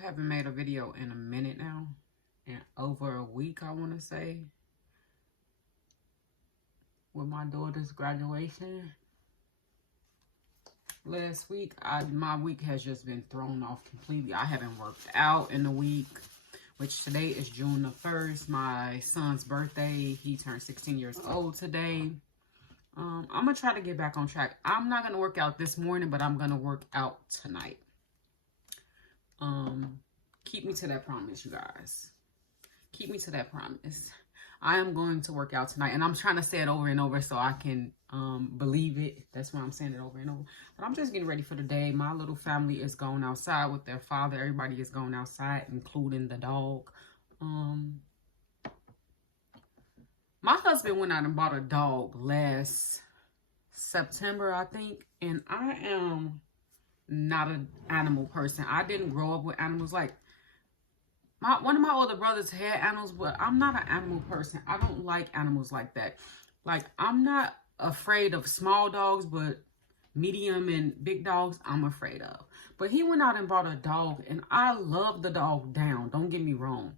I haven't made a video in a minute now, in over a week, I want to say, with my daughter's graduation last week. My week has just been thrown off completely. I haven't worked out in a week, which today is June the 1st, my son's birthday. He turned 16 years old today. I'm going to try to get back on track. I'm not going to work out this morning, but I'm going to work out tonight. Keep me to that promise, you guys. Keep me to that promise. I am going to work out tonight, and I'm trying to say it over and over so I can believe it. That's why I'm saying it over and over. But I'm just getting ready for the day. My little family is going outside with their father. Everybody is going outside, including the dog. My husband went out and bought a dog last September, I think, and I am not an animal person. I didn't grow up with animals. Like, one of my older brothers had animals, but I'm not an animal person. I don't like animals like that. Like, I'm not afraid of small dogs, but medium and big dogs, I'm afraid of. But he went out and bought a dog, and I love the dog down. Don't get me wrong.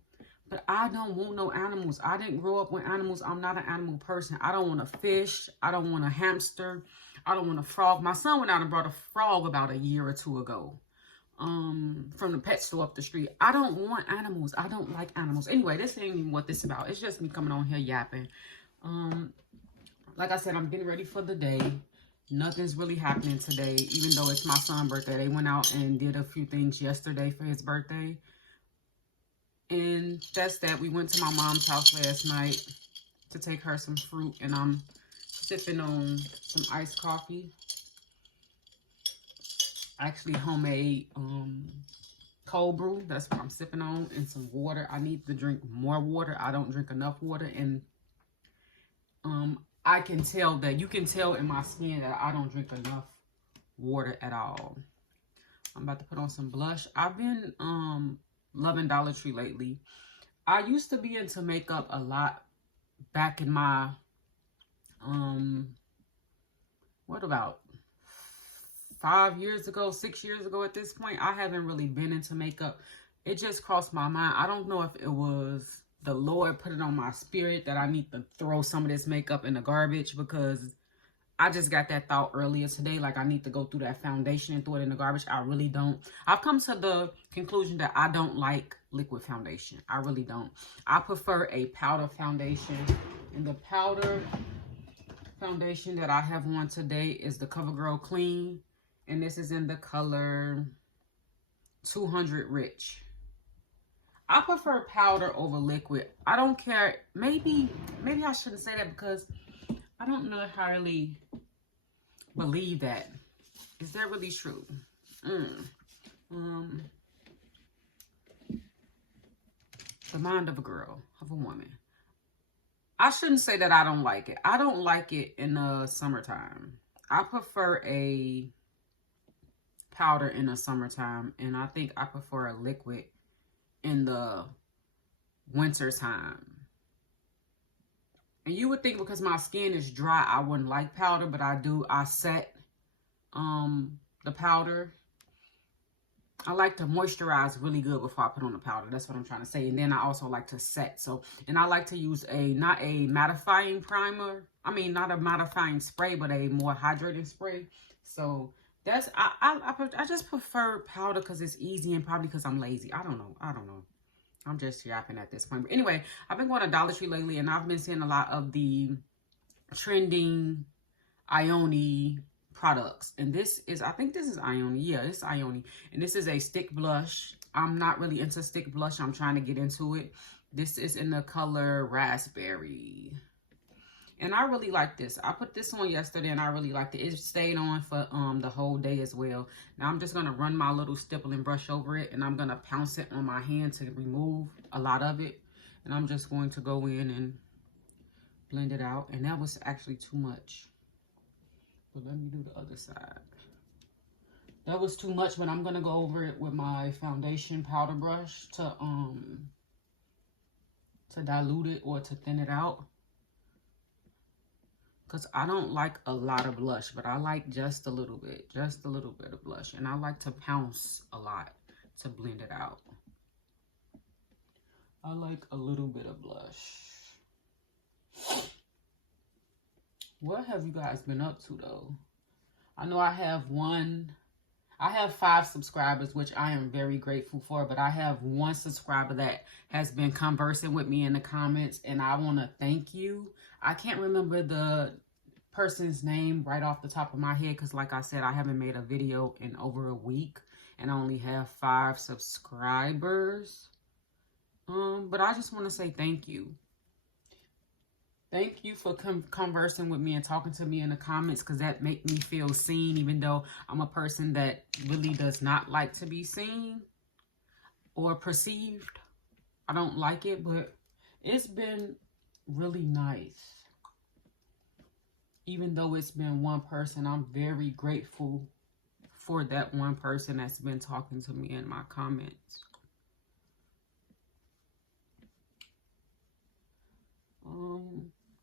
But I don't want no animals. I didn't grow up with animals. I'm not an animal person. I don't want a fish. I don't want a hamster. I don't want a frog. My son went out and brought a frog about a year or two ago. From the pet store up the street. I don't want animals. I don't like animals. Anyway, this ain't even what this is about. It's just me coming on here yapping. Like I said, I'm getting ready for the day. Nothing's really happening today, even though it's my son's birthday. They went out and did a few things yesterday for his birthday. And that's that. We went to my mom's house last night to take her some fruit, and I'm sipping on some iced coffee. Actually homemade cold brew. That's what I'm sipping on, and some water. I need to drink more water. I don't drink enough water, and I can tell that, you can tell in my skin that I don't drink enough water at all. I'm about to put on some blush. I've been loving Dollar Tree lately. I used to be into makeup a lot back in my what about 5 years ago, 6 years ago at this point. I haven't really been into makeup. It just crossed my mind. I don't know if it was the Lord put it on my spirit that I need to throw some of this makeup in the garbage, because I just got that thought earlier today. Like, I need to go through that foundation and throw it in the garbage. I really don't. I've come to the conclusion that I don't like liquid foundation. I really don't. I prefer a powder foundation. And the powder foundation that I have on today is the CoverGirl Clean. And this is in the color 200 Rich. I prefer powder over liquid. I don't care. Maybe I shouldn't say that, because I don't know if I really believe that. Is that really true? The mind of a girl, of a woman. I shouldn't say that I don't like it. I don't like it in the summertime. I prefer a powder in the summertime, and I think I prefer a liquid in the winter time. And you would think because my skin is dry, I wouldn't like powder, but I do. I set the powder. I like to moisturize really good before I put on the powder. That's what I'm trying to say. And then I also like to set. So, and I like to use not a mattifying primer. I mean, not a mattifying spray, but a more hydrating spray. So that's, I just prefer powder because it's easy, and probably because I'm lazy. I don't know. I'm just yapping at this point. But anyway, I've been going to Dollar Tree lately, and I've been seeing a lot of the trending Ioni products. And this is, I think this is Ioni. Yeah, it's Ioni. And this is a stick blush. I'm not really into stick blush. I'm trying to get into it. This is in the color Raspberry. And I really like this. I put this on yesterday, and I really liked it. It stayed on for the whole day as well. Now I'm just going to run my little stippling brush over it, and I'm going to pounce it on my hand to remove a lot of it. And I'm just going to go in and blend it out. And that was actually too much. But let me do the other side. That was too much, but I'm going to go over it with my foundation powder brush to dilute it or to thin it out. Because I don't like a lot of blush, but I like just a little bit of blush. And I like to pounce a lot to blend it out. I like a little bit of blush. What have you guys been up to though? I know I have 5 subscribers, which I am very grateful for, but I have 1 subscriber that has been conversing with me in the comments, and I want to thank you. I can't remember the person's name right off the top of my head because, like I said, I haven't made a video in over a week, and I only have 5 subscribers. But I just want to say thank you. Thank you for conversing with me and talking to me in the comments, because that make me feel seen, even though I'm a person that really does not like to be seen or perceived. I don't like it, but it's been really nice. Even though it's been 1 person, I'm very grateful for that 1 person that's been talking to me in my comments.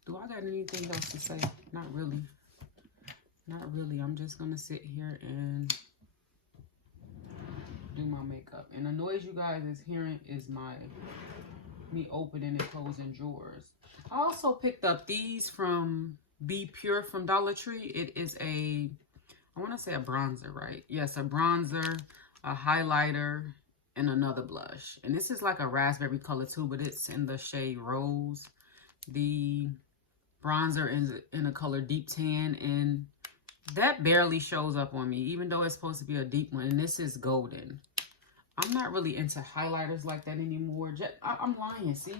Do I got anything else to say? Not really. Not really. I'm just going to sit here and do my makeup. And the noise you guys is hearing is me opening and closing drawers. I also picked up these from Be Pure from Dollar Tree. It is I want to say a bronzer, right? Yes, a bronzer, a highlighter, and another blush. And this is like a raspberry color too, but it's in the shade Rose. The bronzer is in a color Deep Tan, and that barely shows up on me, even though it's supposed to be a deep one. And this is golden. I'm not really into highlighters like that anymore. I'm lying, see?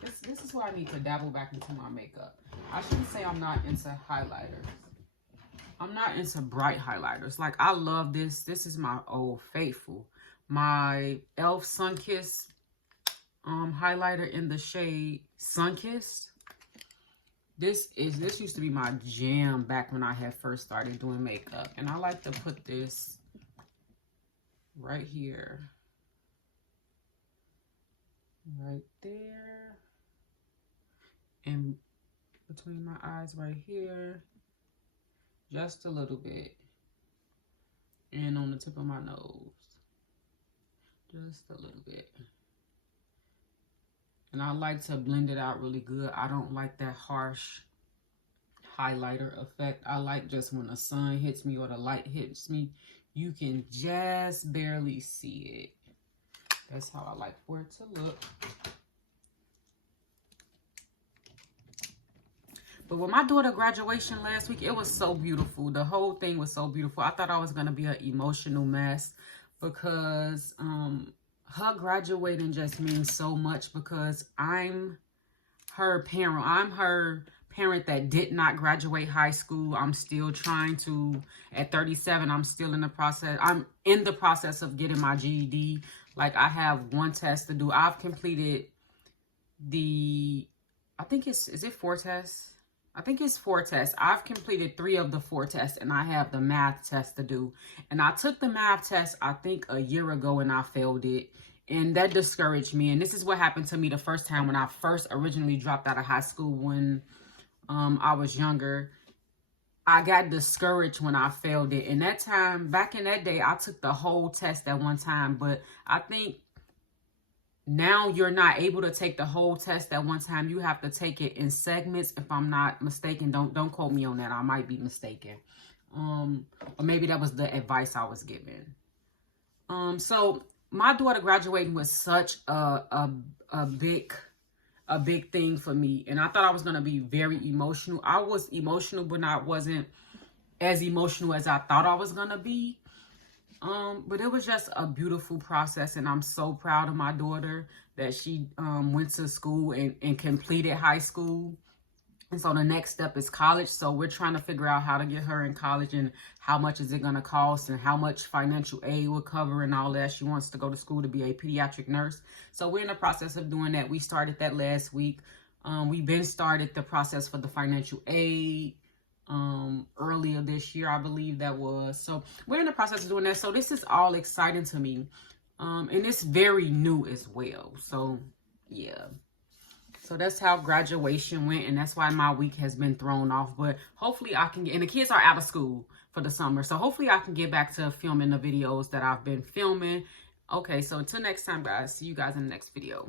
This is why I need to dabble back into my makeup. I shouldn't say I'm not into highlighters. I'm not into bright highlighters. Like, I love this. This is my Old Faithful. My e.l.f. Sunkissed highlighter in the shade Sunkissed. This used to be my jam back when I had first started doing makeup. And I like to put this right here. Right there. And between my eyes right here. Just a little bit. And on the tip of my nose. Just a little bit. And I like to blend it out really good. I don't like that harsh highlighter effect. I like just when the sun hits me or the light hits me, you can just barely see it. That's how I like for it to look. But with my daughter's graduation last week, it was so beautiful. The whole thing was so beautiful. I thought I was going to be an emotional mess because her graduating just means so much, because I'm her parent. I'm her parent that did not graduate high school. I'm still trying to, at 37, I'm still in the process. I'm in the process of getting my GED. Like, I have 1 test to do. I've completed I think is it 4 tests? I think it's 4 tests. I've completed 3 of the 4 tests, and I have the math test to do. And I took the math test, I think, a year ago, and I failed it. And that discouraged me. And this is what happened to me the first time when I first originally dropped out of high school when I was younger. I got discouraged when I failed it. And that time, back in that day, I took the whole test at one time. But I think now you're not able to take the whole test at one time. You have to take it in segments, if I'm not mistaken. Don't quote me on that. I might be mistaken. Or maybe that was the advice I was given. So my daughter graduating was such a big thing for me. And I thought I was going to be very emotional. I was emotional, but I wasn't as emotional as I thought I was going to be. But it was just a beautiful process, and I'm so proud of my daughter that she went to school and completed high school. And so the next step is college. So we're trying to figure out how to get her in college and how much is it going to cost and how much financial aid will cover and all that. She wants to go to school to be a pediatric nurse. So we're in the process of doing that. We started that last week. We've been started the process for the financial aid earlier this year, I believe that was. So we're in the process of doing that. So this is all exciting to me. And it's very new as well. So yeah. So that's how graduation went, and that's why my week has been thrown off. But hopefully I can get, and the kids are out of school for the summer. So hopefully I can get back to filming the videos that I've been filming. Okay, so until next time, guys. See you guys in the next video.